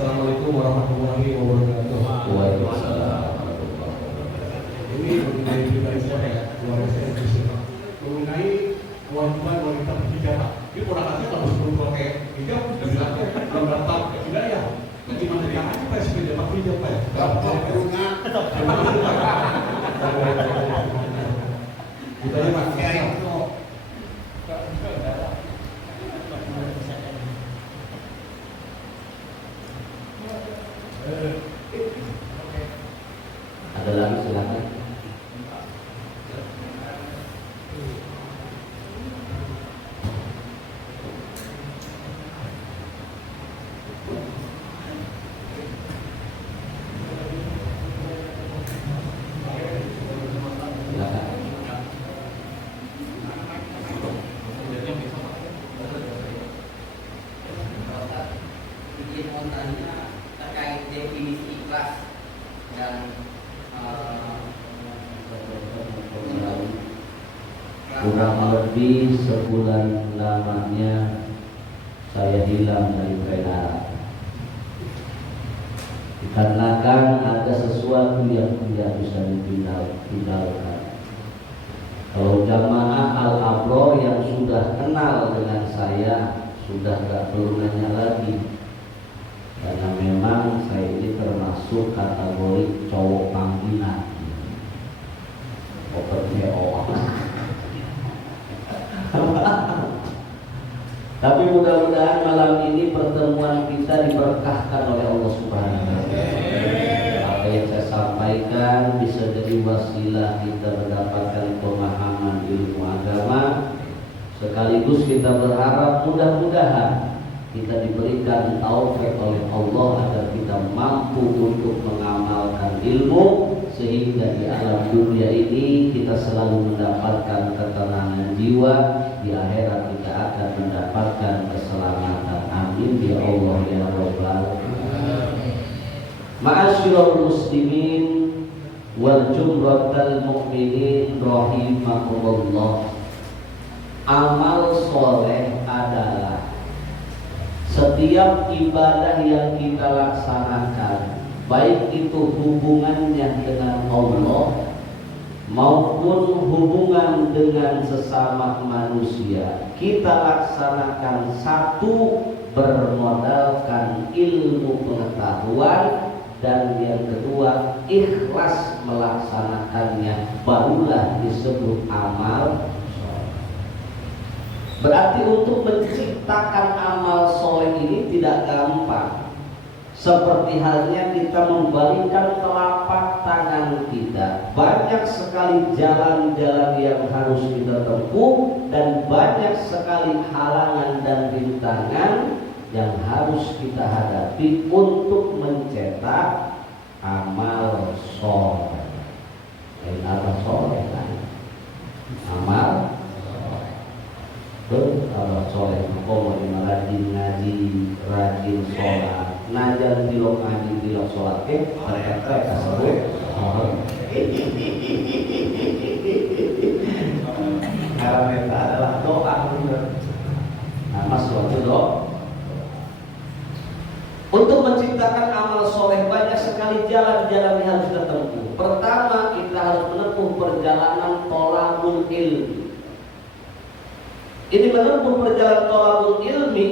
Assalamualaikum warahmatullahi wabarakatuh. Waalaikumsalam. Ini mengenai pribadi saya, keluarga saya mengenai kewajiban wanita berhijab. Ini ponakannya kalau sebelum pakai hijab, bilangnya belum datang ke hidayah. Itu gimana caranya Pak supaya dapat hijab Pak? Gampang berungat. Kita ya Pak. Ada lagi silakan. Terkait definisi ikhlas dan kurang lebih sebulan lamanya saya hilang dari Penara dikarenakan ada sesuatu yang tidak bisa ditinggalkan. Kalau jamaah Al-Abror yang sudah kenal dengan saya sudah gak perlu nanya lagi, karena memang saya ini termasuk kategori cowok panggilan, tapi mudah-mudahan malam ini pertemuan kita diberkahkan oleh Allah Subhanahu wa Ta'ala. Apa yang saya sampaikan bisa jadi wasilah kita mendapatkan pemahaman ilmu agama, sekaligus kita berharap mudah-mudahan kita diberikan taufik oleh Allah agar kita mampu untuk mengamalkan ilmu, sehingga di alam dunia ini kita selalu mendapatkan ketenangan jiwa, di akhirat kita akan mendapatkan keselamatan. Amin ya Allah ya Rabbal alamin. Ma'asyiral muslimin wal jumratal mu'minin rahimakumullah. Amal soleh adalah setiap ibadah yang kita laksanakan, baik itu hubungannya dengan Allah maupun hubungan dengan sesama manusia, kita laksanakan satu bermodalkan ilmu pengetahuan, dan yang kedua ikhlas melaksanakannya, barulah disebut amal. Berarti untuk menciptakan amal soleh ini tidak gampang. Seperti halnya kita membalikkan telapak tangan kita, banyak sekali jalan-jalan yang harus kita tempuh, dan banyak sekali halangan dan rintangan yang harus kita hadapi untuk mencetak amal soleh. Amal soleh kan? Amal amal soleh, mau rajin ngaji, rajin sholat, najan tilok ngaji, tilok sholat, terkait kasebut. Karena itu adalah doa benar. Nama suatu doa. Untuk menciptakan amal soleh banyak sekali jalan-jalan yang harus kita tempuh. Pertama, kita harus menempuh perjalanan thalabul ilmi. Ini menempuh perjalanan thalabul ilmi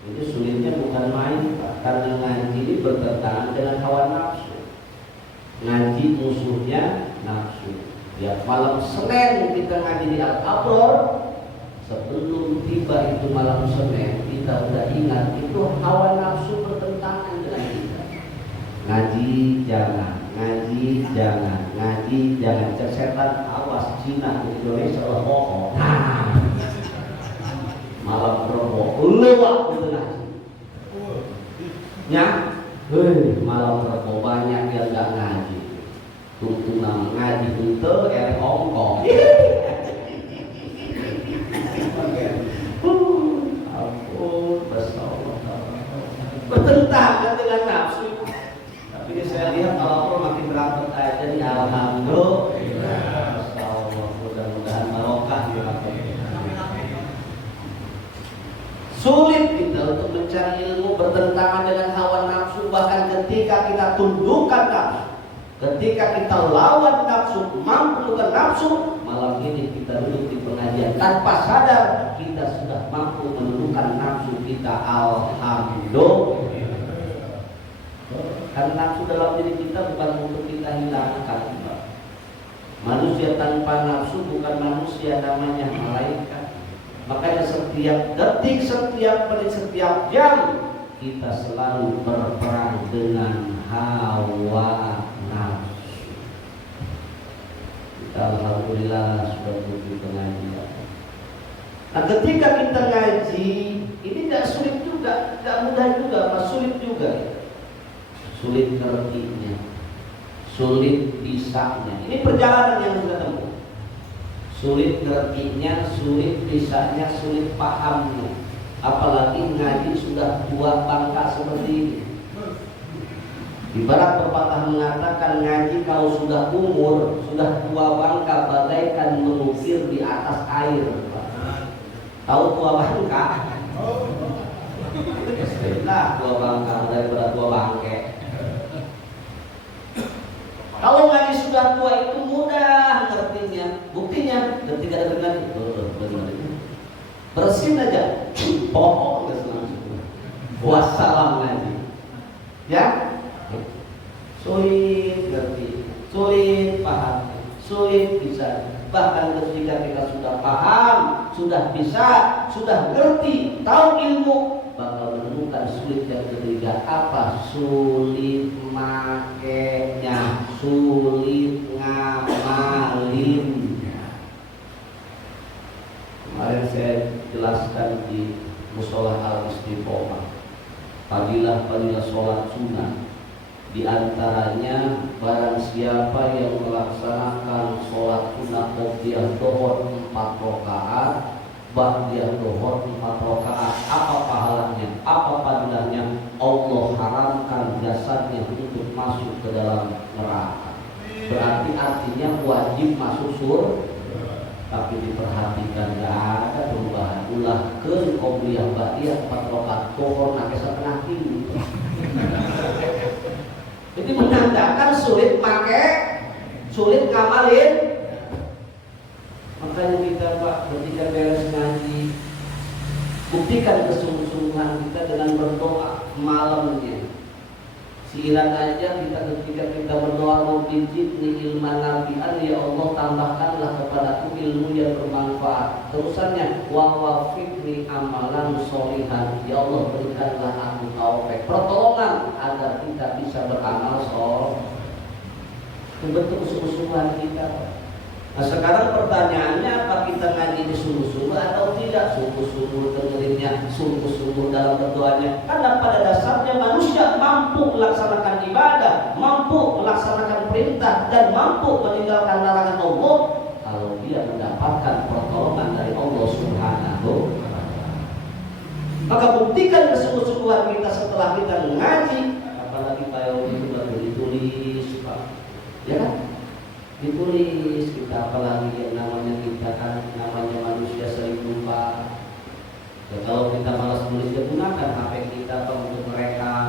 itu sulitnya bukan main, Pak. Karena ngaji ini bertentangan dengan hawa nafsu. Ngaji musuhnya nafsu. Ya malam Senin kita ngaji di Al-Abror, sebelum tiba itu malam Senin kita udah ingat itu hawa nafsu bertentangan dengan kita. Ngaji jangan, ngaji jangan, ngaji jangan. Setan awas Cina di Indonesia bohong. Malam Rebo lewat gitu ngaji. Ya, malam Rebo banyak yang nggak ngaji. Tunggu nama ngaji itu ongkong. Bertentangan dengan nafsu. Tapi saya lihat kalau makin rapat aja nih, alhamdulillah. Mudah-mudahan barokah di rapat. Sulit kita untuk mencari ilmu, bertentangan dengan hawa nafsu. Bahkan ketika kita tundukkan nafsu, ketika kita lawan nafsu, mampu dengan nafsu, malam ini kita duduk di pengajian tanpa sadar kita sudah mampu menundukkan nafsu kita. Alhamdulillah. Karena nafsu dalam diri kita bukan untuk kita hilangkan. Manusia tanpa nafsu bukan manusia, namanya malaikat. Makanya setiap detik, setiap menit, setiap jam kita selalu berperang dengan hawa nafsu. Kita alhamdulillah sudah butuh pengajian. Nah ketika kita ngaji, ini tidak sulit juga, tidak mudah juga, mas sulit juga. Sulit ngertinya, sulit bisanya. Ini perjalanan yang kita tempuh. Sulit ngertinya, sulit bisanya, sulit pahamnya. Apalagi ngaji sudah tua bangka seperti ini. Ibarat pepatah mengatakan ngaji kalau sudah umur, sudah tua bangka bagaikan mengukir di atas air. Tahu tua bangka? Nah, tua bangka daripada tua bangke. Kalau ngaji sudah tua itu mudah ngertinya. Buktinya ketika ada dengar bersin aja, bohong wassalam ngaji. Ya, sulit ngerti, sulit paham, sulit bisa. Bahkan ketika kita sudah paham, sudah bisa, sudah ngerti, tahu ilmu, bakal menemukan sulit yang ketiga. Apa? Sulit makainya, sulit ngamalin. Kemarin saya jelaskan di Musola Al-Istiqomah, fadilah sholat sunnah. Di antaranya barang siapa yang melaksanakan sholat sunnah qobliyah dhuhur 4 rakaat, ba'diyah dhuhur 4 rakaat, apa pahalanya? Apa fadilahnya? Allah haramkan jasadnya untuk masuk ke dalam neraka. Berarti artinya wajib masuk surga. Tapi diperhatikan gak ada perubahan. Ulah ke qobliyah ba'diyah 4 rakaat dhuhur nak setengah kilo. Itu menandakan sulit pakai, sulit ngamalin. Makanya kita Pak, ketika beres ngaji, buktikan kesungguhan kita dengan berdoa malamnya. Siiran aja kita ketika kita berdoa, Rabbijidni ilman nafi'an, ya Allah tambahkanlah kepadaku ilmu yang bermanfaat. Terusannya wa wafiqni amalan sholihan, ya Allah berikanlah aku taufik, pertolongan agar kita bisa beramal sholih. Itu bentuk kesungguhan kita. Nah sekarang pertanyaannya, apa kita ngaji ini sungguh-sungguh atau tidak? Sungguh-sungguh dengerinnya, sungguh-sungguh dalam berdoanya. Karena pada dasarnya manusia mampu melaksanakan ibadah, mampu melaksanakan perintah, dan mampu meninggalkan larangan Allah kalau dia mendapatkan pertolongan dari Allah Subhanahu. Maka buktikan kesungguh-sungguhan kita setelah kita mengaji. Apalagi payung itu baru ditulis, Pak. Ya kan? Ditulis kita, apalagi yang namanya kita kan namanya manusia sering lupa. Ya, kalau kita malas tulis, ya gunakan HP kita untuk mereka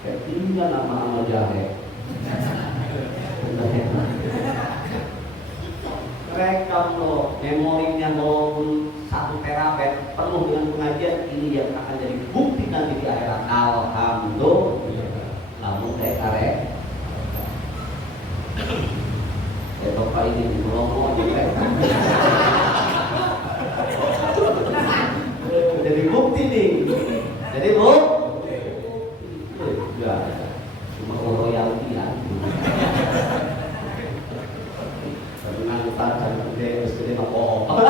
Tinggal nama jahe. Rekam lo, memorinya walaupun 1 terabyte penuh dengan pengajian, ini yang akan jadi bukti nanti di akhirat. Alhamdulillah. Namun kayak karek. Bapak ini ngomong aja rekam. Jadi bukti nih. Jadi enggak, cuma royalti ya. Ngangkat dan gede apa?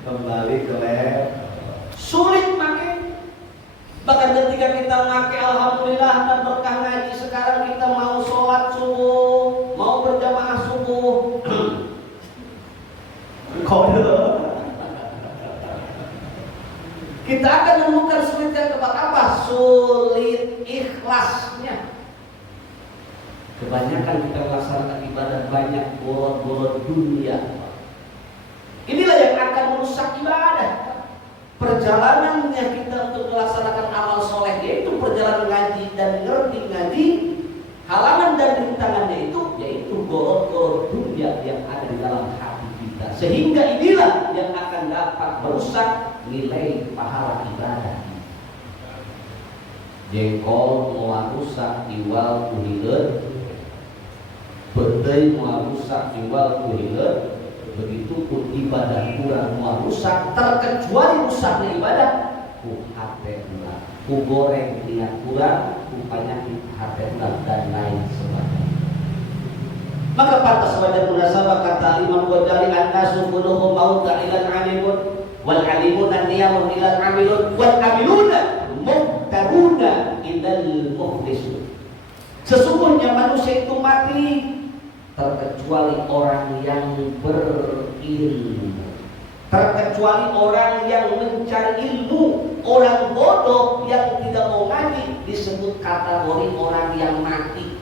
Kembali ke sulit makin. Bahkan ketika kita pakai alhamdulillah dan berkah ngaji, sekarang kita mau sholat subuh, mau berjamaah subuh. Kode. Kita akan menemukan sulitnya tempat apa? Sulit ikhlasnya. Kebanyakan kita melaksanakan ibadah banyak borot-borot dunia. Inilah yang akan merusak ibadah. Perjalanannya kita untuk melaksanakan amal soleh, yaitu perjalanan ngaji dan ngerti ngaji, halaman dan rintangannya itu yaitu borot-borot dunia yang ada di dalam hati kita. Sehingga inilah yang akan dapat merusak nilai pahala ibadah. Jengkol mau rusak iwal kuhileun, bedai mau rusak iwal kuhileun, begitu pun ibadah kurang mau rusak, terkecuali rusaknya ibadah ku hate ulah, ku goreng niat kurang, ku penyakit hate ulah dan lain sebagainya. Maka pantas wajar munasabah kata Imam Ghazali, an-nasu kulluhum mauta ilal alimun wal alimun an-niyamun ilal amilun wal amiluna muhtaruna ilal muhlisun. Sesungguhnya manusia itu mati terkecuali orang yang berilmu, terkecuali orang yang mencari ilmu. Orang bodoh yang tidak mau ngaji disebut kategori orang yang mati.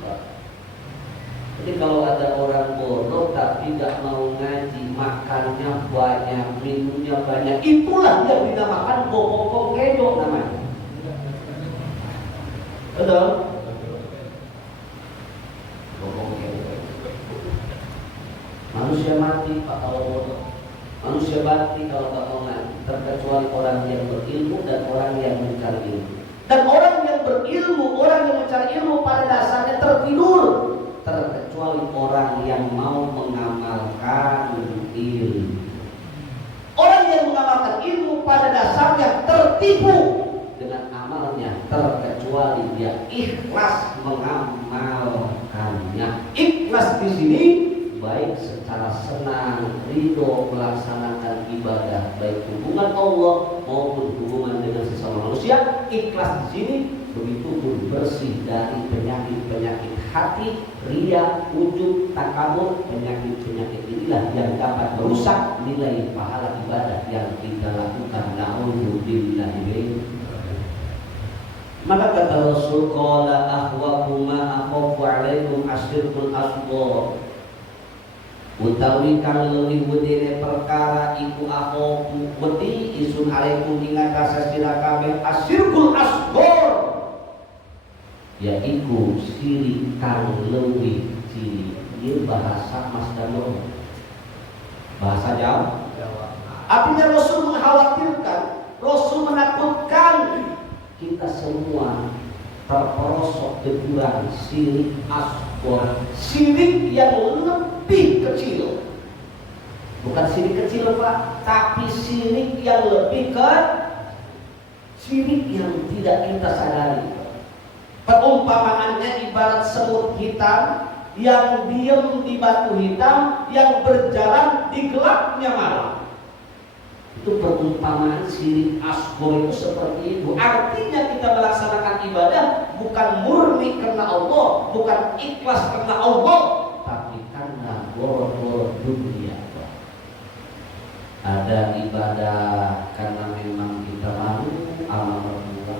Jadi kalau ada orang bodoh tapi tidak mau ngaji, makannya banyak, minumnya banyak, itulah yang dinamakan bokong kedo namanya. Betul? Bokong kedo. Manusia mati kalau bodoh, manusia mati kalau tak mau ngaji, terkecuali orang yang berilmu dan orang yang mencari ilmu. Dan orang yang berilmu, orang yang mencari ilmu pada dasarnya tertidur, terkecuali orang yang mau mengamalkan ilmu. Orang yang mengamalkan ilmu pada dasarnya tertipu dengan amalnya, terkecuali dia ikhlas mengamalkannya. Ikhlas di sini baik secara senang, ridho melaksanakan ibadah, baik hubungan Allah maupun hubungan dengan sesama manusia. Ikhlas di sini begitu pun bersih dari penyakit-penyakit hati, riya, ujub, takabur. Penyakit-penyakit inilah yang dapat merusak nilai pahala ibadah yang kita lakukan. Na'udzubillah. Maka kata Rasul, qala ahwakuma akhafu alaikum asyirkul asghar. Utawi kang leuwih wedine perkara iku akhafu wedi isun alaikum ing atase sira kabeh asyirkul asghar, yaitu sirik kang leuwih cilik. Ieu bahasa Mas Dano, bahasa Jawa. Artinya Rasul mengkhawatirkan, Rasul menakutkan kita semua terperosok ke jurang sirik asghar, sirik yang lebih kecil. Bukan sirik kecil Pak, tapi sirik yang lebih ke sirik yang tidak kita sadari. Perumpamaannya ibarat semut hitam yang diam di batu hitam yang berjalan di gelapnya malam. Itu perumpamaan sirik asghar itu seperti itu. Artinya kita melaksanakan ibadah bukan murni karena Allah, bukan ikhlas karena Allah, tapi karena borot-borot dunia. Ada ibadah karena memang kita malu amal berdua.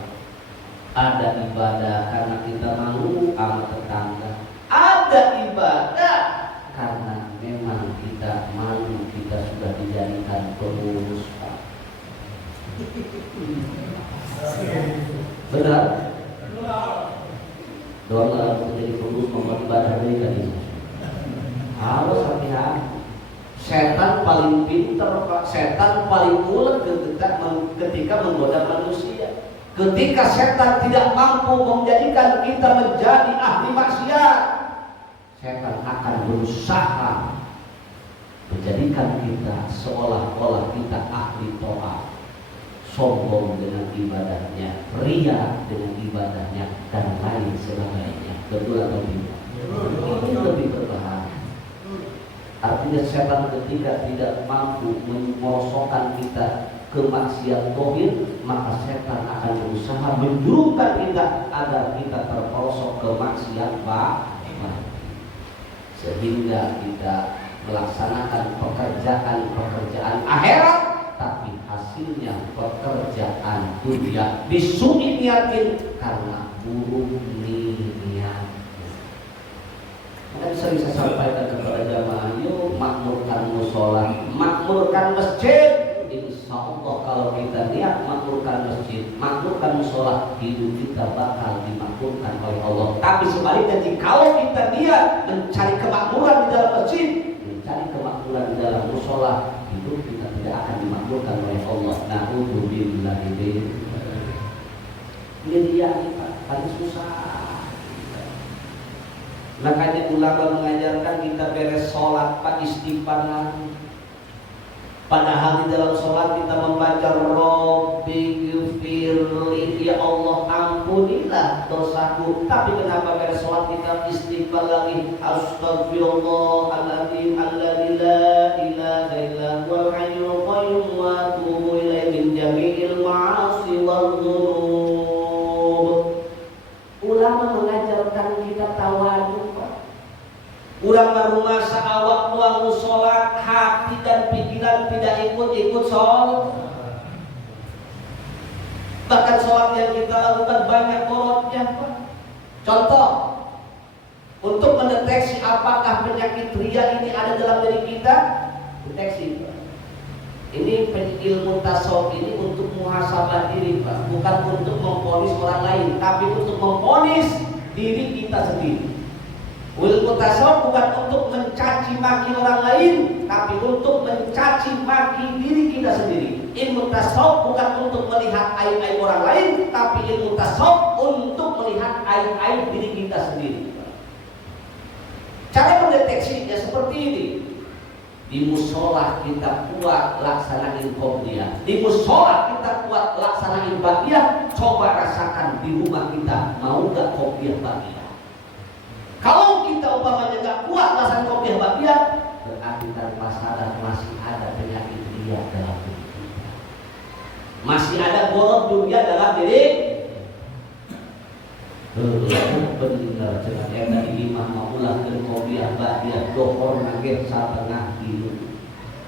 Ada ibadah karena kita malu amal tetangga. Ada ibadah karena memang kita malu, kita sudah dijadikan pengurus. Benar? Doang kalau menjadi pengurus membuat ibadah dari tadi. Harus hati-hati. Setan paling pintar, setan paling ulet ketika menggoda manusia. Ketika setan tidak mampu menjadikan kita menjadi ahli maksiat, setan akan berusaha menjadikan kita seolah-olah kita ahli taat, sombong dengan ibadahnya, ria dengan ibadahnya, dan lain sebagainya. Betul atau tidak? Ini lebih berbahaya. Artinya setan ketika tidak mampu merosokkan kita ke maksiat tauhid, maka setan akan berusaha menjuruskan kita agar kita terperosok ke maksiat batin, sehingga kita melaksanakan pekerjaan akhirat, tapi hasilnya pekerjaan dunia disuit niatin karena buruk niat. Dan sering saya sampaikan kepada jamaah, yuk makmurkan musola, makmurkan masjid. Insya Allah kalau kita niat makmurkan masjid, makmurkan musola, hidup kita bakal dimakmurkan oleh Allah. Tapi sebaliknya jika kita niat mencari kemakmuran di dalam masjid, mencari kemakmuran di dalam musola, hidup kita tidak akan dimakmurkan oleh Allah. Na'udzubillah. Ini dia paling susah. Makanya ulama mengajarkan kita beres sholat Pak istighfar. Padahal di dalam sholat kita membaca Rabbi ghfirli, ya Allah ampunilah dosaku. Tapi kenapa beres sholat kita istighfar lagi? Astagfirullahaladzim alladzi la ilaha illa huwal hayyul qayyum wa atubu ilaihi min jami'il ma'asi wal dzunub. Ulama mengajarkan kita tawadu. Urang baru masa awak tuang sholat, hati dan pikiran tidak ikut sholat. Bahkan sholat yang kita lakukan banyak borotnya. Contoh, untuk mendeteksi apakah penyakit ria ini ada dalam diri kita, deteksi. Ini ilmu tasawuf ini untuk muhasabah diri, Pak. Bukan untuk memponis orang lain, tapi untuk memponis diri kita sendiri. Ilmu tasawuf bukan untuk mencaci maki orang lain, tapi untuk mencaci maki diri kita sendiri. Ilmu tasawuf bukan untuk melihat aib-aib orang lain, tapi ilmu tasawuf untuk melihat aib-aib diri kita sendiri. Cara mendeteksinya seperti ini. Di musola kita kuat laksanain qobliyah, di musola kita kuat laksanain ba'diyah. Coba rasakan di rumah kita, mau gak qobliyah ba'diyah? Kalau kita umpamanya gak kuat laksanain qobliyah ba'diyah, berarti tanpa sadar masih ada penyakit ria dalam diri kita, masih ada golok dunia dalam diri. Benar dengan yang tadi lima maulah dan qobliyah ba'diyah, dohor nage setengah kilo,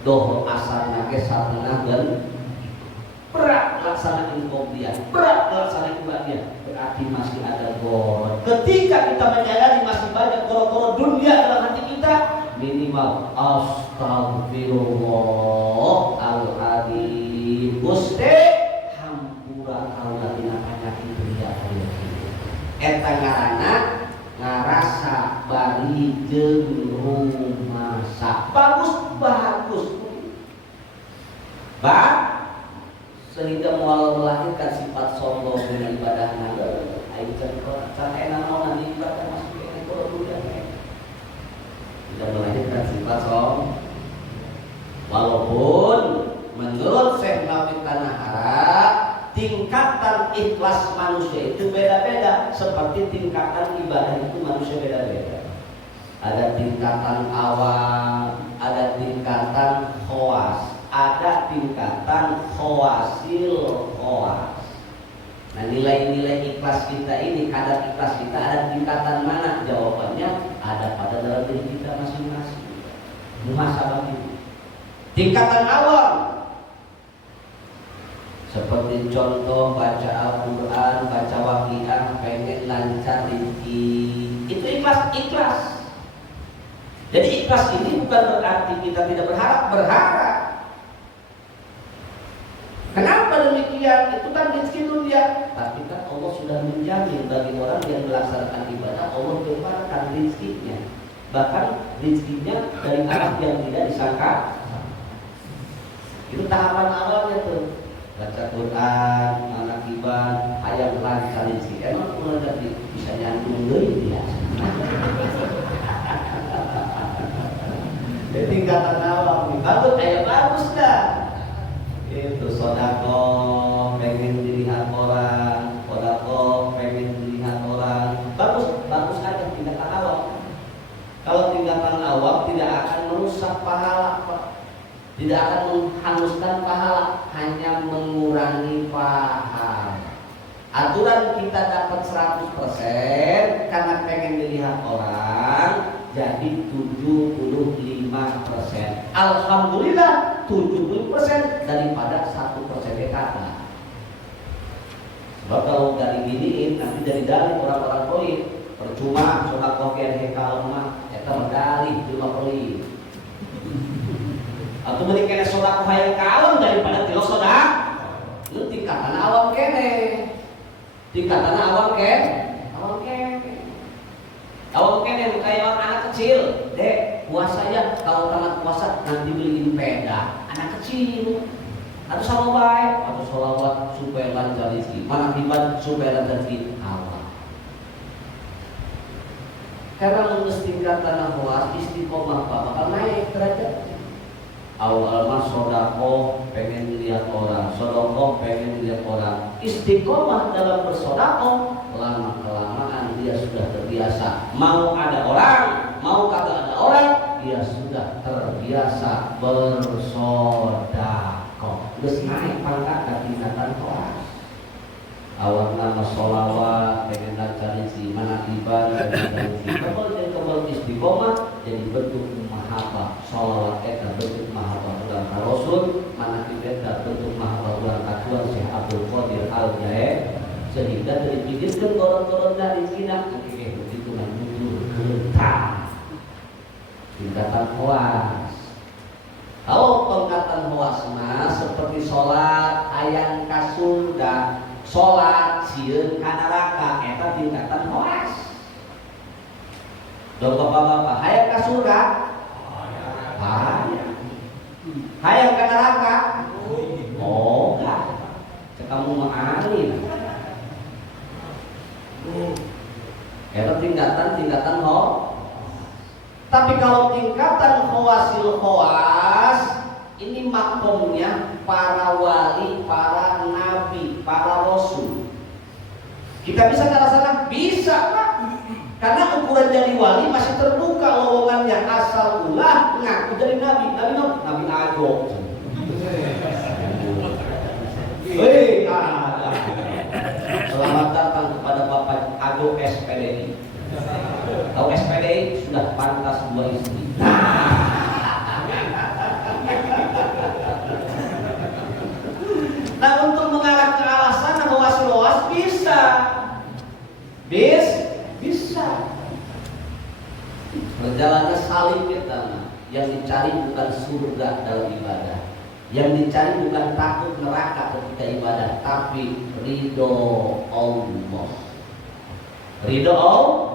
dohor asar nage setengah dan berat laksanain qobliyah, berat laksanain ba'diyah, berarti masih ada golok. Ketika kita menyadari masih banyak golok-golok dunia dalam hati kita, minimal astagfirullahaladzim, Gusti hampura Allah dina penyakit ria kaya eta ngaranna ngarasa bari jeung rumasa. Bagus sehingga mual melahirkan sifat sombong dengan ibadahna. Aing can enak naon ibadah masih kene kudu dunia. Tidak melahirkan sifat sombong. Walaupun menurut Syekh Nawawi Tanahara, tingkatan ikhlas manusia itu beda-beda, seperti tingkatan ibadah itu manusia beda-beda. Ada tingkatan awam, ada tingkatan khawas, ada tingkatan khawasil khawas. Nah, nilai-nilai ikhlas kita ini, kadar ikhlas kita ada tingkatan mana? Jawabannya ada pada dalam diri kita masing-masing. Muhasabah ini. Tingkatan awam, seperti contoh baca Al-Quran, baca waqiah, pengen lancar rezeki, itu ikhlas. Jadi ikhlas ini bukan berarti kita tidak berharap. Kenapa demikian? sekian, itu kan rezeki dunia. Tapi kan Allah sudah menjamin bagi orang yang melaksanakan ibadah, Allah gemparkan rezekinya. Bahkan rezekinya dari arah yang tidak disangka. Itu tahapan awalnya tuh. Baca Quran, anak ibadah, hayang lancar rezeki. Emang mulai dari bisa nyambung deui ya. Jadi tingkatan awal nih, bagus dah. Itu sodako pengen dilihat orang, sodako pengen dilihat orang. Bagus aja tingkatan awal. Kalau tingkatan awal tidak akan merusak pahala, Pak. Tidak akan menghanguskan pahala, hanya mengurangi pahala. Aturan kita dapat 100% karena pengen dilihat orang, jadi 75%. Alhamdulillah 70% daripada 1% kata. Sebab kalau dari giniin nanti jadi dalih orang-orang pelit. Percuma sedekah kian hekal mah eta medali cuma pelit. Atau beri kena sedekah hayang kalem daripada tilo sedekah. Lu tingkatan awam kene. Tingkatan awam kene. Awam kene kayak orang anak kecil. Dek, puasa ya, kalau tamat puasa nanti beliin peda. Anak kecil. Atau sama baik, atau sholawat supaya lancar rezeki. Mana ibadah supaya lancar rezeki. Allah. Karena mengestingkan tanah puas istiqomah Pak, bakal naik derajat. Awal mah sodako pengen lihat orang, sodako pengen lihat orang. Istiqomah dalam bersodakoh, lama kelamaan dia sudah terbiasa. Mau ada orang, mau kagak ada orang, dia sudah terbiasa bersodakoh. Terus naik pangkat ke tingkatan kelas. Awal nama sholawat pengen lancar rezeki, mana ibadah pengen rezeki. Kebal istiqomah jadi bentuk mahabbah. Sholawat eta bentuk mahabbah ulang ka Rasul, mana ibadah bentuk mahabbah ulang ka Tuhan Syekh Abdul Qadir Al-Jaid. Sehingga dipikirkan koron-koron dari Cina, begitu menuju gentang tingkatan hoas. Kalau tingkatan hoas mah seperti sholat ayang kasurda. Sholat sieun ka neraka eta tingkatan hoas. Dong bapak-bapak, hayang ka surga? Hayang ka neraka? Oh, enggak. Kamu mah ahli. Eta tingkatan hoas. Tapi kalau tingkatan hoasil hoas, ini makomnya para wali, para nabi, para rasul. Kita bisa ke sana? Bisa, Pak. Karena ukuran jadi wali masih terbuka lowongannya. Asal ulah ngaku jadi nabi. Nabi Ago. Selamat datang kepada Bapak Ago SPDI. Tahu SPDI sudah pantas dua istri. Nah, untuk mengarah ke arah sana hoas bisa. Bisa. Perjalanan saling kita, yang dicari bukan surga dalam ibadah. Yang dicari bukan takut neraka ketika ibadah, tapi ridho Allah. Ridho Allah.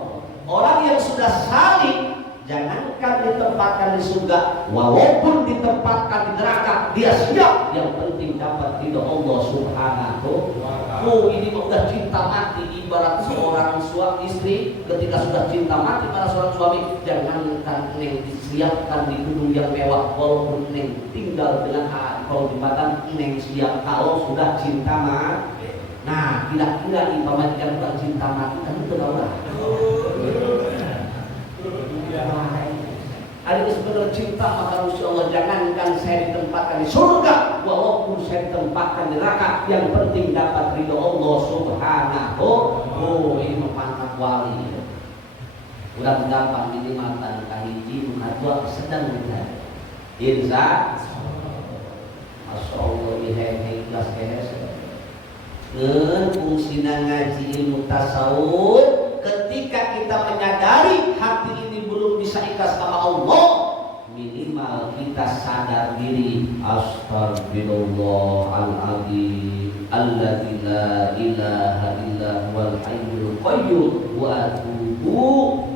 Orang yang sudah saling, jangankan ditempatkan di surga, walaupun ditempatkan di neraka, dia siap. Yang penting dapat ridho Allah Subhanahu. Oh, ini udah cinta mati. Ibarat seorang suami istri ketika sudah cinta mati pada seorang suami, jangankan neng disiapkan di gedung yang mewah, walaupun neng tinggal dengan kalau jembatan, neng siap kalau sudah cinta mati. Nah, kira-kira pemajikan bukan cinta mati kan itu lah. Ada sebenarnya cinta maka Insya Allah jangankan saya ditempatkan di surga, walaupun saya ditempatkan di neraka, yang penting dapat ridho Allah Subhanahu. Oh, ini mantap wali. Udah gampang minimal tanah kahiji mengadua sedang mencari. Insya Masya Allah ikhlas kehes. Fungsinya ngaji ilmu tasawuf. Ketika kita menyadari hati ini belum bisa ikhlas sama Allah, minimal kita sadar diri. Astagfirullahaladzim, alladzi la ilaha illa huwal hayyul qayyum wa atubu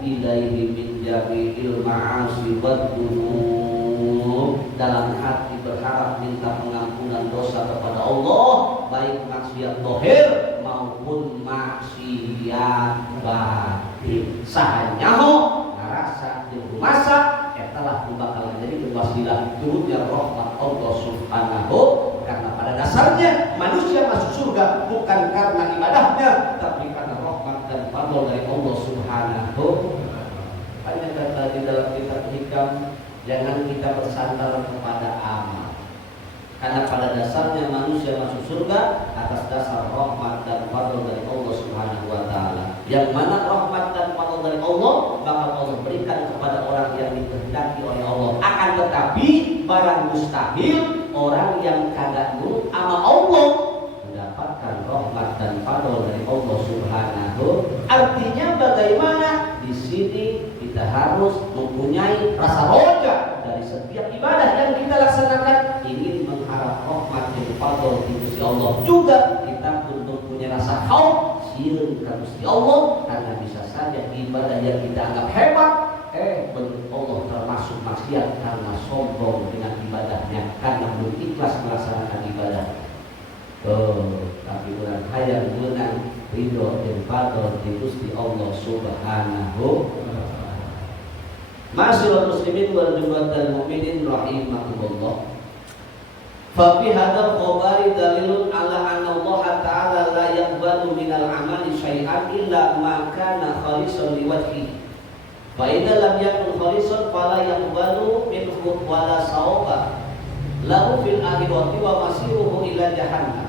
ilaihi min jami'il ma'asi wad dzunub. Dalam hati berharap minta pengampunan dosa kepada Allah, baik maksiat zahir maupun maksiat batin. Sahanyaho ngarasa jeung rumasa etalah bakal jadi wasilah turunnya rahmat Allah Subhanahu, karena pada dasarnya manusia masuk surga bukan karena ibadahnya, tapi karena rahmat dan fadl dari Allah Subhanahu. Hanya kata di dalam kitab hikam, jangan kita bersandar kepada amal, karena pada dasarnya manusia masuk surga atas dasar rahmat dan fadl dari Allah Subhanahu wa taala. Yang mana rahmat dan fadl dari Allah bakal Allah berikan kepada orang yang dikehendaki oleh Allah. Akan tetapi barang mustahil orang yang kagak nurut sama Allah mendapatkan rahmat dan fadl dari Allah Subhanahu. Artinya bagaimana? Di sini kita harus mempunyai rasa roja dari setiap ibadah yang kita laksanakan, ingin mengharap rahmat dan fadl di Gusti Allah. Juga kita untuk punya rasa khauf sieun ka Gusti Allah, karena bisa saja ibadah yang kita anggap hebat bagi Allah termasuk maksiat karena sombong dengan ibadahnya, karena belum ikhlas melaksanakan ibadah. Tapi orang hayang menang ridho dan fadl di Gusti Allah Subhanahu. Ma'asyiral muslimin wal jumu'atal mu'minin rahimakumullah. Fa fi hadzal khabari dalilun ala anna Allah ta'ala la yaqbalu minal amali syai'an illa ma kana khalisan liwajhihi. Fa idza lam yakun khalisan fala yaqbalu minhu wala sawaba lahu fil akhirati wa masiruhu ila jahannam.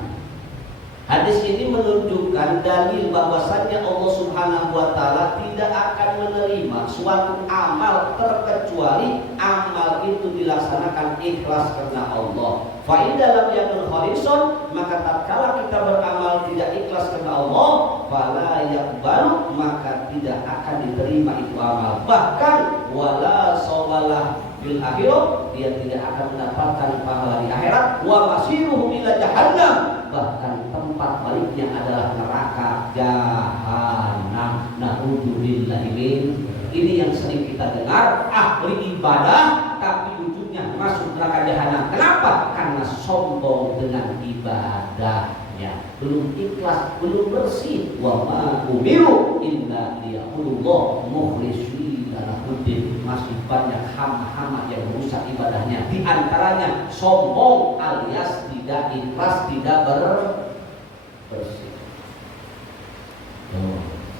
Hadis ini menunjukkan dalil bahwasannya Allah Subhanahu wa taala tidak akan menerima suatu amal terkecuali amal itu dilaksanakan ikhlas karena Allah. Fa in lam yakun khalisan, maka tatkala kita beramal tidak ikhlas karena Allah, fala yaqbalu, maka tidak akan diterima itu amal. Bahkan wala sawalah fil akhirat, dia tidak akan mendapatkan pahala di akhirat. Wa masiruhu ila jahannam, bahkan tempat baliknya adalah neraka jahanam. Na'udzubillahi min. Ini yang sering kita dengar, ahli ibadah tapi ujungnya masuk neraka jahanam. Kenapa? Karena sombong dengan ibadahnya, belum ikhlas, belum bersih. Wa ma umiru illa liya'budullah mukhlishina lahuddin. Masih banyak hamba-hamba yang merusak ibadahnya, di antaranya sombong alias tidak ikhlas, tidak bersih.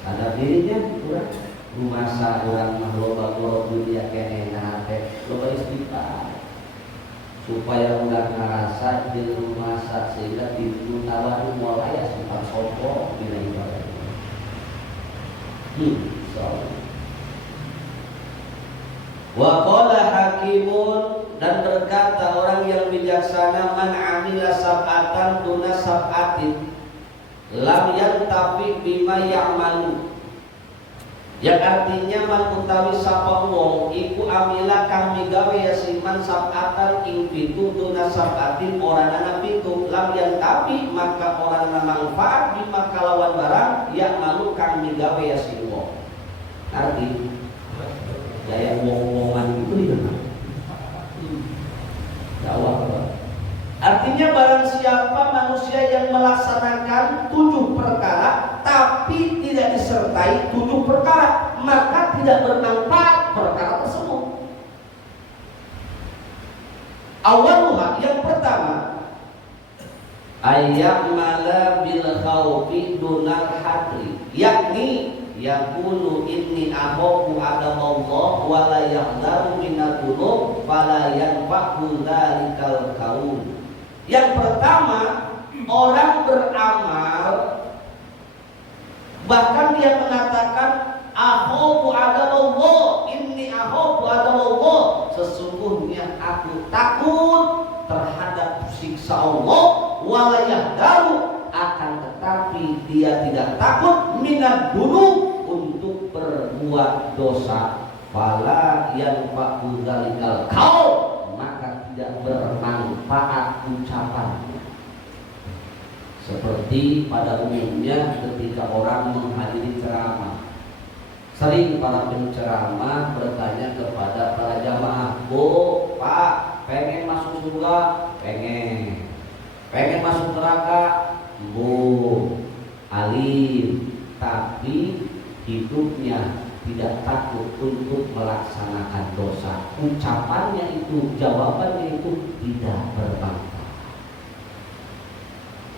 Ada dirinya kurang rumasa orang mahloba kalau dunia kene nate loba istighfar supaya udah ngerasa di rumasa sehingga pintu tawar mulai ya sifat sombong bila ibadah. Wa qala hakimun, dan berkata orang yang bijaksana, man amila sab'atan duna sab'atin lam yantafi bima ya'malu. Yang artinya man utawi sapa wong iku amila kang migawe yasiman sab'atan ing pitu duna sab'atin orangana pitu lam yantafi, maka orangana manfaat bima kalawan barang ya'malu kang migawe yasin wong. Arti gaya wong-wongan itu dikenal dakwah. Artinya barang siapa manusia yang melaksanakan 7 perkara tapi tidak disertai 7 perkara, maka tidak bermanfaat perkara tersebut. Awaluha, yang pertama, ayyamala bil khawfi dunal hadri, yakni yakunu inni akhafu adamallah wa la yahdaru minad dunub fala yanfa'u dzalikal qaul. Yang pertama, orang beramal bahkan dia mengatakan akhafu adamallah, inni akhafu adamallah, sesungguhnya aku takut terhadap siksa Allah, wa la yahdaru, akan tetapi dia tidak takut minad dunub, untuk berbuat dosa. Fala yanfa'u dzalikal qaul, maka tidak bermanfaat ucapannya. Seperti pada umumnya ketika orang menghadiri ceramah, sering para penceramah bertanya kepada para jamaah, "Bu, Pak, pengen masuk surga?" Pengen. Pengen masuk neraka? Bu, alim, tapi hidupnya tidak takut untuk melaksanakan dosa. Ucapannya itu, jawabannya itu tidak bermanfaat.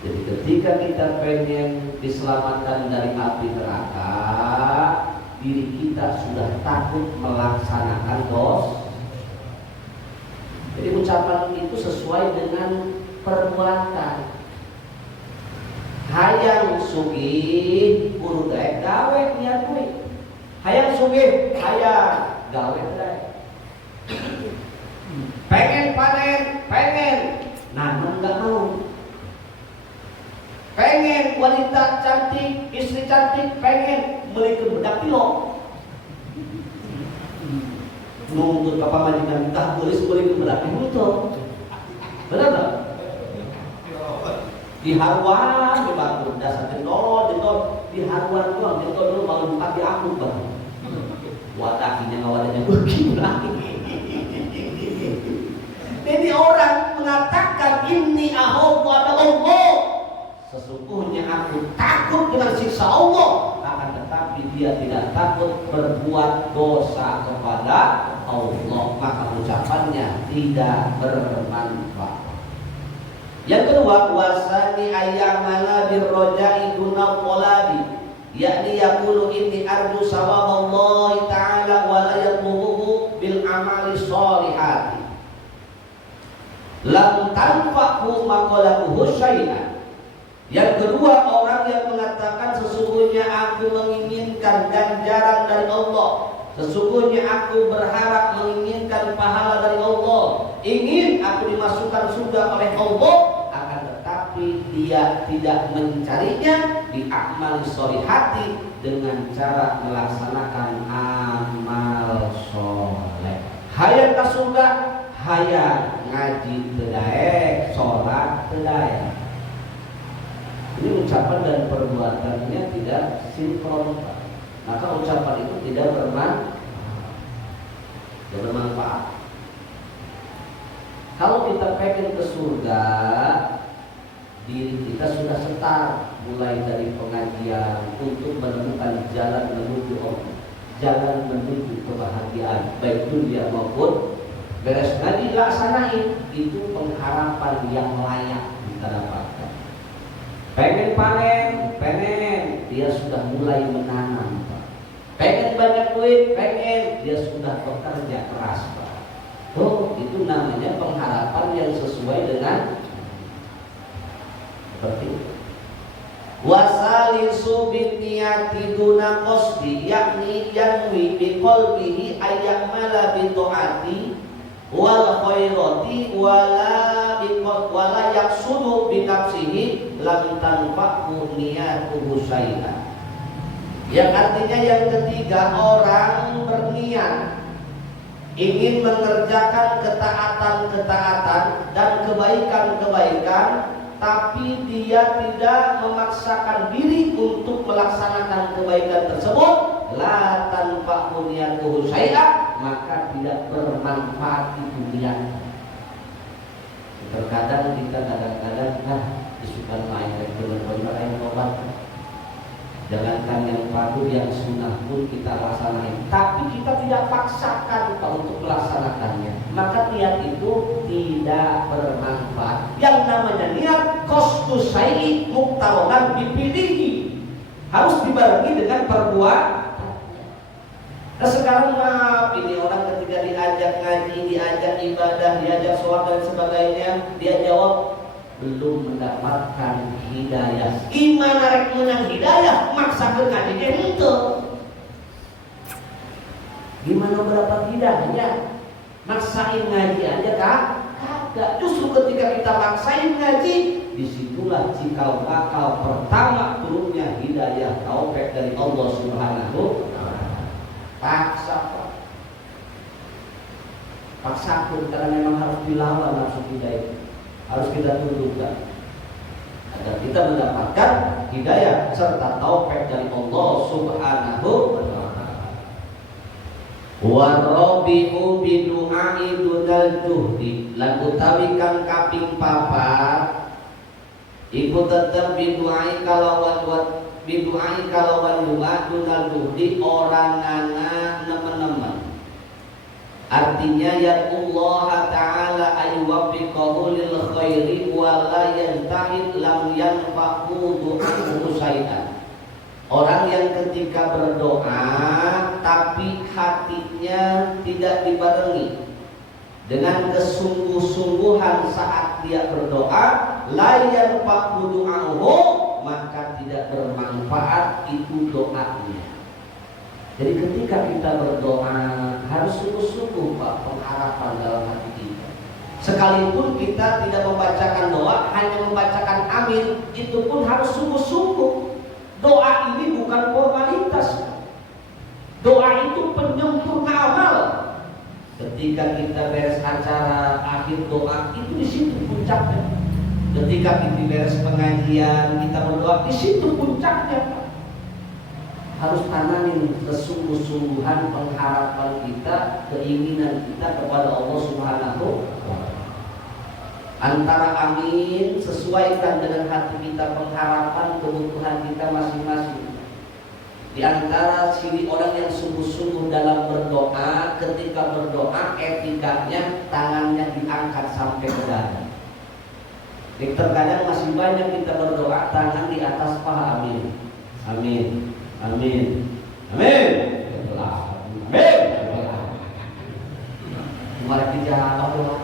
Jadi ketika kita pengen diselamatkan dari api neraka, diri kita sudah takut melaksanakan dosa. Jadi ucapan itu sesuai dengan perbuatan. Hayang sugih kudu daek gawe niat kuwi. Hayang sugih hayang gawe daek. Pengen panen, pengen nanam enggak mau. Pengen wanita cantik, istri cantik, pengen beli bedak pilok. Nunggu ke pamajikan tah tulis beli bedak pilok. Benar enggak? Di haruan, di batu dasar jendol, di haruan doang, jendol dulu baru buka di aku bang. Wadahinya ngawadanya begini. Jadi orang mengatakan ini ahobu ada Allah. Sesungguhnya aku takut dengan siksa Allah, akan tetapi dia tidak takut berbuat dosa kepada Allah, maka ucapannya tidak bermanfaat. Yang kedua, wasani ayyamana birroja'i duna qolabi, yakni yaqulu inni arju sawaballahi ta'ala wa la yatlubuhu bil amali sholihati lam tanfa'hu maqalabuhu syai'an. Yang kedua, orang yang mengatakan sesungguhnya aku menginginkan ganjaran dari Allah, sesungguhnya aku berharap menginginkan pahala dari Allah, ingin aku dimasukkan surga oleh Allah, akan tetapi dia tidak mencarinya di amal sholihati dengan cara melaksanakan amal soleh. Hayang ka surga, hayang ngaji teu daek, salat teu daek. Ini ucapan dan perbuatannya tidak sinkron, maka ucapan itu tidak bermanfaat. Kalau kita pengen ke surga, diri kita sudah setar mulai dari pengajian untuk menemukan jalan menuju Allah, jalan menuju kebahagiaan baik dunia maupun beres ngaji laksanain, itu pengharapan yang layak kita dapatkan. Pengen panen, pengen, dia sudah mulai menanam, Pak. Pengen banyak duit, pengen, dia sudah bekerja keras, Pak. Oh, itu namanya pengharapan yang sesuai dengan seperti itu. Wasalisu binniyati duna qasdi, yakni yanwi biqalbihi ayyamala bi taati wal khairati wala yaqsudu bi nafsihi lam tanfa'u niyatuhu syai'an. Yang artinya yang ketiga, orang berniat ingin mengerjakan ketaatan-ketaatan dan kebaikan-kebaikan, tapi dia tidak memaksakan diri untuk melaksanakan kebaikan tersebut, la tanfa'u niyatuhu syai'an, maka tidak bermanfaat itu niat. Terkadang kita disukan main dengan yang obat. Jangankan yang fardu, yang sunnah pun kita laksanakan, tapi kita tidak paksakan untuk melaksanakannya, maka niat itu tidak bermanfaat. Yang namanya niat qasdus syai'i muqtaronan bipilihi, harus dibarengi dengan perbuatan. Nah sekarang maaf, ini orang ketika diajak ngaji, diajak ibadah, diajak sholat dan sebagainya, dia jawab belum mendapatkan hidayah. Gimana rek menang hidayah? Maksa ngaji itu. Gimana mendapat hidayah? Maksain ngaji aja kak? Kagak. Justru ketika kita maksain ngaji, disitulah cikal bakal pertama turunnya hidayah taufik dari Allah Subhanahu. Paksa pun, karena memang harus dilawan nafsu kita itu, harus kita tundukkan. agar kita mendapatkan hidayah serta taufik dari Allah Subhanahu wa taala. Wa rabi'u bi du'ai dunal juhdi, lan utawi kang kaping papat iku tetep bi du'ai kalawan doa dunal juhdi orang ngana nemen-nemen. Artinya ya Allah Ta'ala ayyuwaffiqahu lil khairi wa la yantahid lam yanfa'u du'ahu syai'an. Orang yang ketika berdoa tapi hatinya tidak dibarengi dengan kesungguh-sungguhan saat dia berdoa, la yanfa'u du'ahu, maka tidak bermanfaat itu doanya. Jadi ketika kita berdoa harus sungguh-sungguh Pak pengharapan dalam hati kita. Sekalipun kita tidak membacakan doa, hanya membacakan amin, itu pun harus sungguh-sungguh. Doa ini bukan formalitas. Doa itu penyempurna amal. Ketika kita beres acara akhir doa, itu di situ puncaknya. Ketika kita beres pengajian, kita berdoa, di situ puncaknya. Harus tanamin kesungguh-sungguhan pengharapan kita, keinginan kita kepada Allah Subhanahu wa taala. Antara amin sesuaikan dengan hati kita, pengharapan kebutuhan kita masing-masing. Di antara ciri orang yang sungguh-sungguh dalam berdoa, ketika berdoa etikanya tangannya diangkat sampai ke dada. Terkadang masih banyak kita berdoa tangan di atas paha. Amin, amin, amin, amin, amin. Kemarin dijawab doa.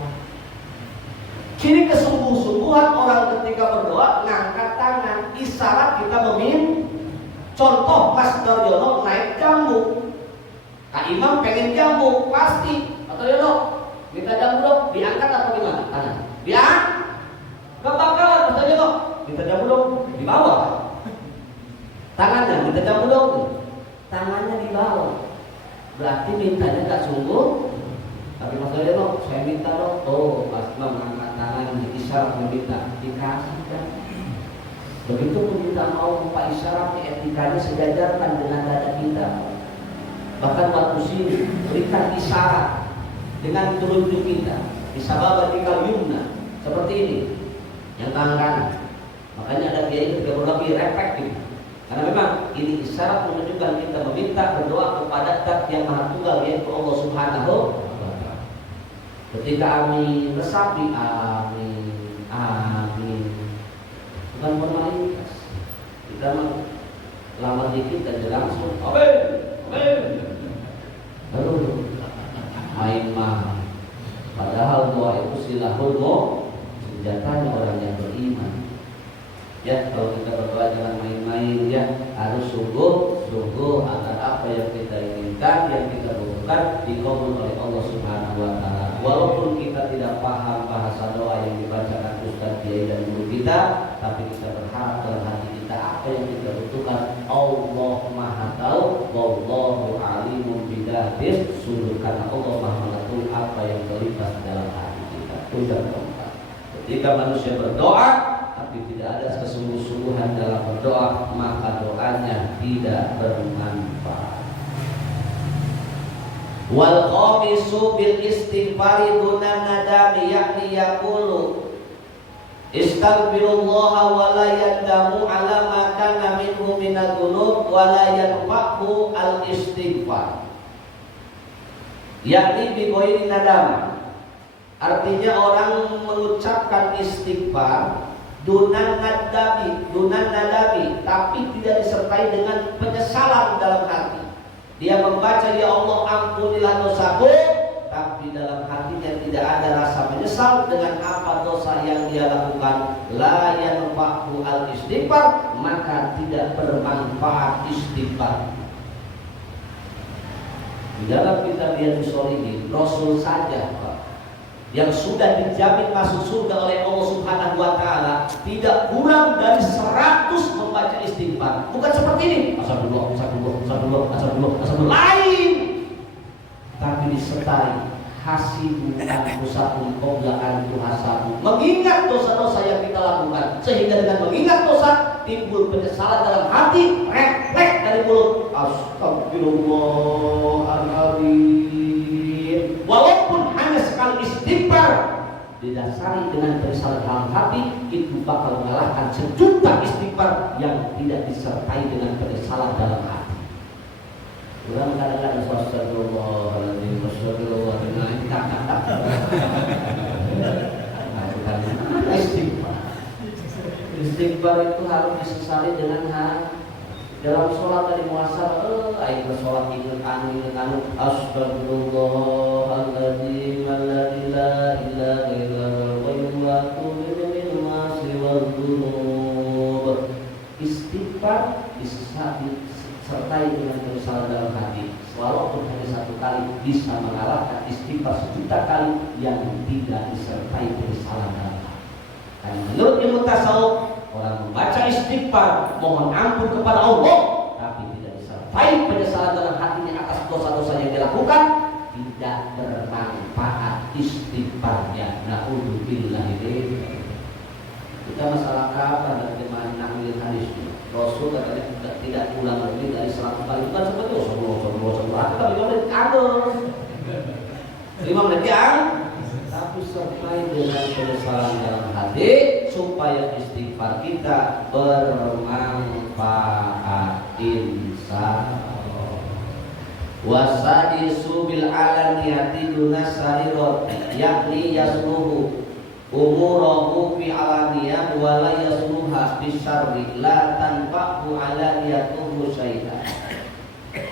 Kini kesungguh-sungguhan orang ketika berdoa ngangkat tangan, isyarat kita meminta. Contoh Mas Daryono naik jambu, Kak Imam pengen jambu pasti, atau Yono minta jambu dong, diangkat atau gimana? Tangan, diangkat. Gak bakalan, Mas Daryono minta jambu dong, di bawah. Tangannya minta jambu dong, tangannya di bawah. Berarti mintanya gak sungguh. Tapi Mas Daryono, saya minta dong. Oh, Mas Imam angkat tangannya, isyarat meminta, dikasih kan. Begitu pun kita mau lupa isyarat, etikanya sejajarkan dengan dada kita. Bahkan waktu sini berikan isyarat dengan telunjuk kita. Isabah vertikal yumna seperti ini, yang tangan kanan. Makanya ada kiai itu lebih efektif. Karena memang ini isyarat menunjukkan kita meminta berdoa kepada Zat yang Maha Tunggal, yaitu Allah Subhanahu wa taala. Ketika amin resapi amin, amin. Bukan formalitas. Kita lama dikit dan langsung amin, amin. Lalu main-main. Padahal doa itu silahul senjatanya orang yang beriman. Ya, kalau kita berdoa jangan main-main ya, harus sungguh-sungguh agar apa yang kita inginkan, yang kita butuhkan dikabul oleh Allah Subhanahu wa taala. Walaupun kita tidak paham bahasa doa yang dibacakan Ustaz Kiai dan guru kita, tapi kita berharap dalam hati kita apa yang kita butuhkan Allah Maha tahu, wallahu alimun bidatis sudur, karena Allah Maha mengetahui apa yang terlintas dalam hati kita. Itu yang keempat. Ketika manusia berdoa tapi tidak ada kesungguh-sungguhan dalam berdoa, maka doanya tidak bermanfaat. Wal khamisu bil istighfari dunan nadami, yakni yaqulu istaghfirullah wa la yadamu ala ma kana minhu minadz dzunub wa la yanfa'u al istighfar, yakni bi ghairi nadam. Artinya orang mengucapkan istighfar dunan nadami, tapi tidak disertai dengan penyesalan dalam hati. Dia membaca ya Allah ampunilah dosaku, tapi dalam hatinya tidak ada rasa menyesal dengan apa dosa yang dia lakukan. La yanfa'u al istighfar, maka tidak bermanfaat istighfar. Di dalam kitab Riyadhus Shalihin, Rasul saja yang sudah dijamin masuk surga oleh Allah Subhanahu wa taala tidak kurang dari 100 membaca istighfar. Bukan seperti ini, astagfirullah lain, tapi disertai hasibu anfusakum qabla an tuhasabu. Mengingat dosa-dosa yang kita lakukan, sehingga dengan mengingat dosa timbul penyesalan dalam hati, refleks dari mulut. Astagfirullahaladzim. Walaupun hanya sekali istighfar didasari dengan penyesalan dalam hati, itu bakal mengalahkan sejuta istighfar yang tidak disertai dengan penyesalan dalam hati. Orang kadang-kadang astagfirullahaladzim, astagfirullahaladzim, istighfar itu harus disesali dengan dalam sholat tadi muasal. Ayo sholat ingat anu astagfirullahaladzim, alladzi la ilaha illallah wa yu'atu minal ma'asi wal dzunub. Istighfar disesali sertai dengan penyesalan dalam hati, walaupun hanya satu kali bisa mengalahkan istighfar sejuta kali yang tidak disertai penyesalan dalam hati. Dan menurut ilmu tasawuf, orang membaca istighfar mohon ampun kepada Allah, tapi tidak disertai penyesalan dalam hatinya atas dosa-dosa yang dilakukan, tidak bermanfaat istighfarnya. Na'udzubillah. Kita masalah kapan dan dimana ngambil hadis ini? Rasul katanya tidak ulang lebih dari 100 kali, bukan seperti tapi 5 menit ada 5 menit yang tapi sertai dengan penyesalan dalam hati supaya istighfar kita bermanfaat insyaallah. Wasadisu bil alaniyati dunasarirat yakni yasluhu umurahu fi alaniyah wa la yasluha fi syarri la tanfa'u alaniyatuhu syai'an.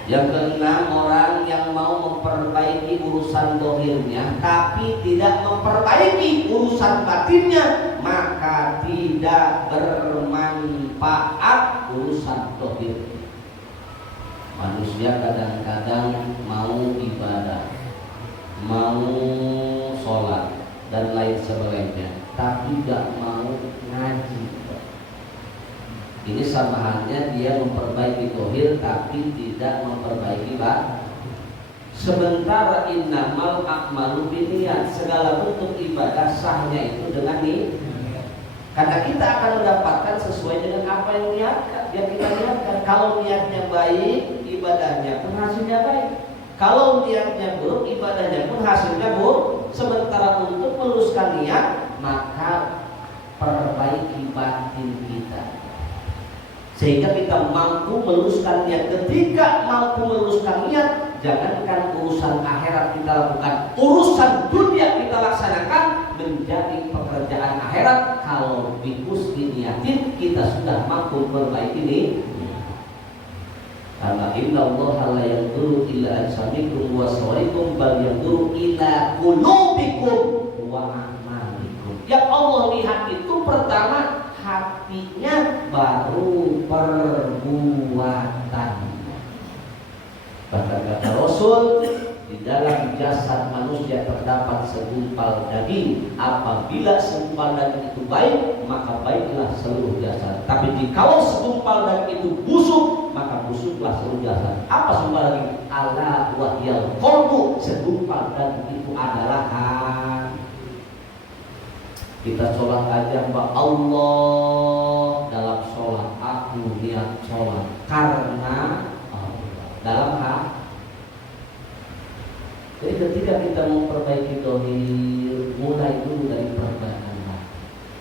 Yang keenam, orang yang mau memperbaiki urusan dohirnya tapi tidak memperbaiki urusan batinnya, maka tidak bermanfaat urusan dohir. Manusia kadang-kadang mau ibadah, mau sholat dan lain sebagainya, tapi tidak mau ngaji. Ini sama halnya dia memperbaiki dohir tapi tidak memperbaiki batin. Sementara innamal a'malu binniyat, segala bentuk ibadah sahnya itu dengan niat. Karena kita akan mendapatkan sesuai dengan apa yang kita niatkan. Kalau niatnya baik, ibadahnya pun hasilnya baik. Kalau niatnya buruk, ibadahnya pun hasilnya buruk. Sementara untuk meluruskan niat, maka perbaiki batin kita, sehingga kita mampu meluruskan niat. Ketika mampu meluruskan niat, jangankan urusan akhirat kita lakukan, urusan dunia kita laksanakan menjadi pekerjaan akhirat. Kalau dihusni niatin, kita sudah mampu memperbaiki ini. Karena inna Allah la yanzuru ila ajsamikum wa sawarikum bal yanzuru ila qulubikum wa a'malikum. Yang Allah lihat itu pertama hatinya, baru perbuatannya. Bahkan kata Rasul, di dalam jasad manusia terdapat segumpal daging. Apabila segumpal daging itu baik, maka baiklah seluruh jasad. Tapi jikalau segumpal daging itu busuk, maka busuklah seluruh jasad. Apa segumpal daging? Ala wahyal qalbu. Segumpal daging itu adalah hati. Kita sholat aja Mbak Allah, dalam sholat aku niat sholat karena Allah, dalam hati. Jadi ketika kita memperbaiki dohir, mulai dulu dari perbaikan hati.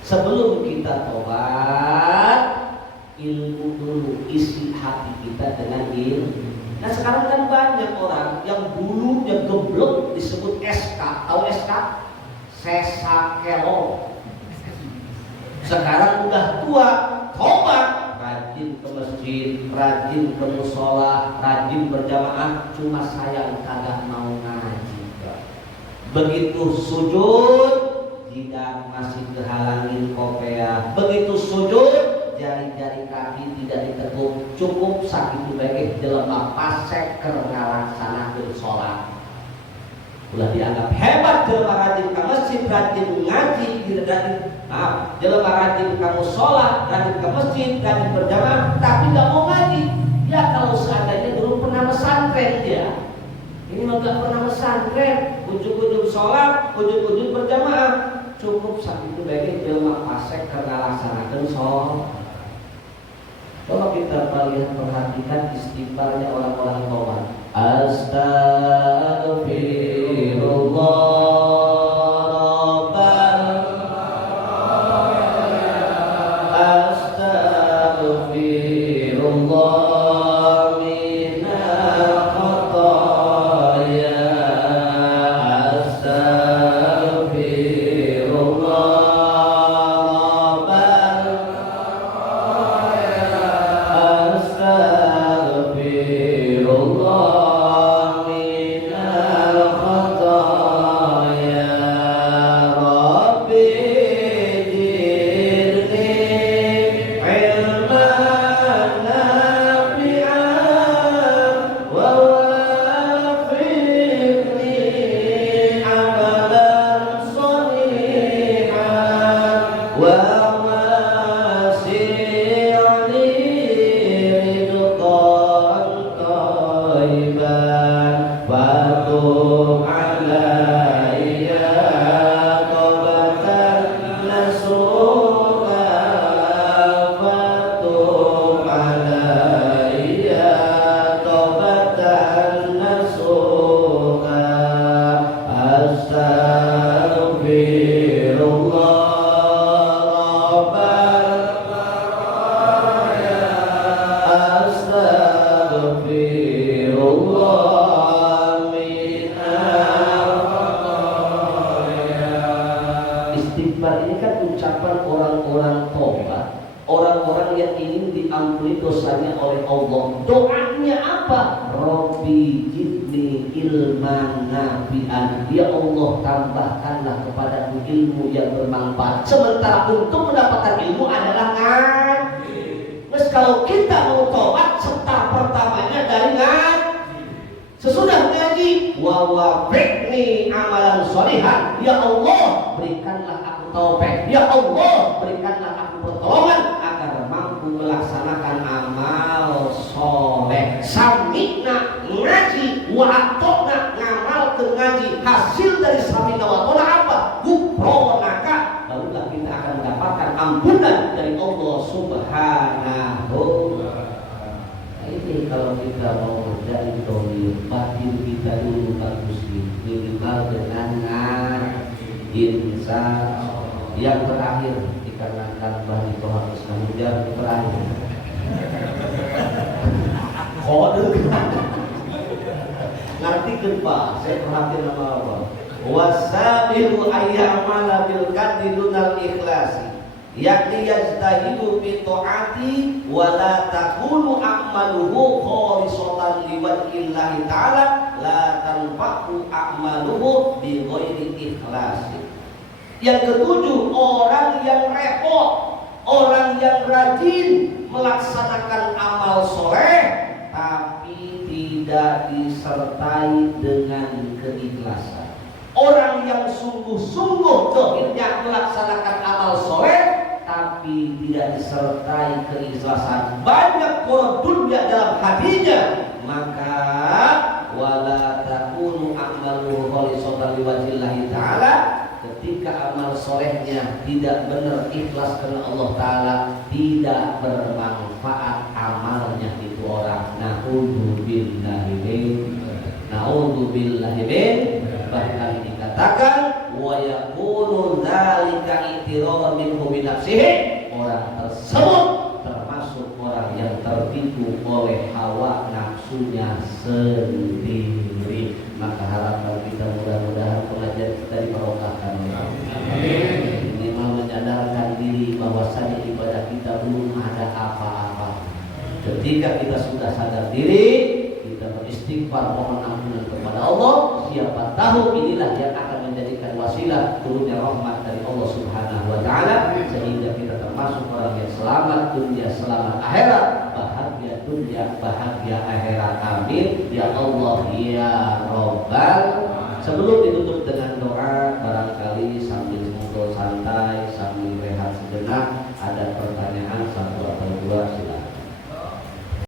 Sebelum kita tobat, ilmu dulu, isi hati kita dengan ilmu. Nah sekarang kan banyak orang yang dulunya geblek disebut SK. Tahu SK? Sesakelo. Sekarang udah tua, tobat, rajin ke masjid, rajin ke musola, rajin berjamaah. Cuma sayang kagak mau ngaji. Begitu sujud, tidak masih kehalangin kopiah. Begitu sujud, jari-jari kaki tidak ditekuk. Cukup sakit baik jelema pasek ngalaksanakeun sholat. Ulah dianggap hebat jelema rajin ke masjid, rajin ngaji, jelema rajin kamu sholat, rajin ke masjid, rajin berjamaah, tapi nggak mau ngaji. Ya kalau seandainya dulu pernah pesantren dia, Ini mah gak pernah pesantren, ujung-ujung sholat, ujung-ujung berjamaah. Cukup saat itu baiknya jelma pasek karena laksanakan sholat. Kalau kita lihat perhatikan istighfarnya orang-orang tobat. Astagfirullah. Istighfar ini kan ucapan orang-orang tobat, orang-orang yang ingin diampuni dosanya oleh Allah. Doanya apa? Robbi jidni ilman nafi'an. Ya Allah, tambahkanlah kepadaku ilmu yang bermanfaat. Sementara untuk mendapatkan ilmu adalah ngaji. Terus kalau kita mau tobat, step pertamanya dari ngaji. Sesudah ngaji, wa wafiqni amalan sholihan. Ya Allah, berikanlah aku taufik. Ya Allah, berikanlah aku pertolongan agar mampu melaksanakan amal soleh. Sami'na ngaji, wa atokna ngamal ke ngaji. Hasil dari sami'na wa atokna apa? Gufronaka. Barulah kita akan mendapatkan ampunan dari Allah Subhanahu. Ini kalau kita mau menjadi dohir, batin kita dulu bagus minimal dengan insan. Yang terakhir dikarenakan bagi Tuhan Islam yang terakhir. Kode ngerti kenapa? Saya perhatian nama Allah. Wasabihu ayyamala bil kadidunal ikhlasi. Yakni yajtahidu fi ta'ati wa la takunu a'maluhu khalisatan liwajhillahi ta'ala la tanfa'u a'maluhu bi ghairi ikhlasi. Yang ketujuh, orang yang repot, orang yang rajin melaksanakan amal soleh tapi tidak disertai dengan keikhlasan. Orang yang sungguh-sungguh dohirnya melaksanakan amal soleh tapi tidak disertai keikhlasan, banyak koron dunia dalam hatinya, maka wala takunu a'maluhu khalisatan liwajhillahi ta'ala. Ketika amal solehnya tidak benar ikhlas karena Allah Ta'ala, tidak bermanfaat amalnya itu orang. Na'udzubillahi min, bahkan dikatakan wa yakunu dzalika i'tiradan minhu bi nafsihi, orang tersebut termasuk orang yang tertipu oleh hawa nafsunya sendiri. Maka harapan kita mudah-mudahan pengajian kita diberkahkan. Minimal menyadarkan diri bahwasanya ibadah kita belum ada apa-apa. Ketika kita sudah sadar diri, kita beristighfar mohon ampunan kepada Allah. Siapa tahu inilah yang akan menjadikan wasilah turunnya rahmat dari Allah Subhanahu wa Ta'ala, sehingga kita termasuk orang yang selamat dunia, selamat akhirat, bahagia dunia, bahagia akhirat. Amin ya Allah ya Rabbal. Sebelum ditutup dengan doa, barangkali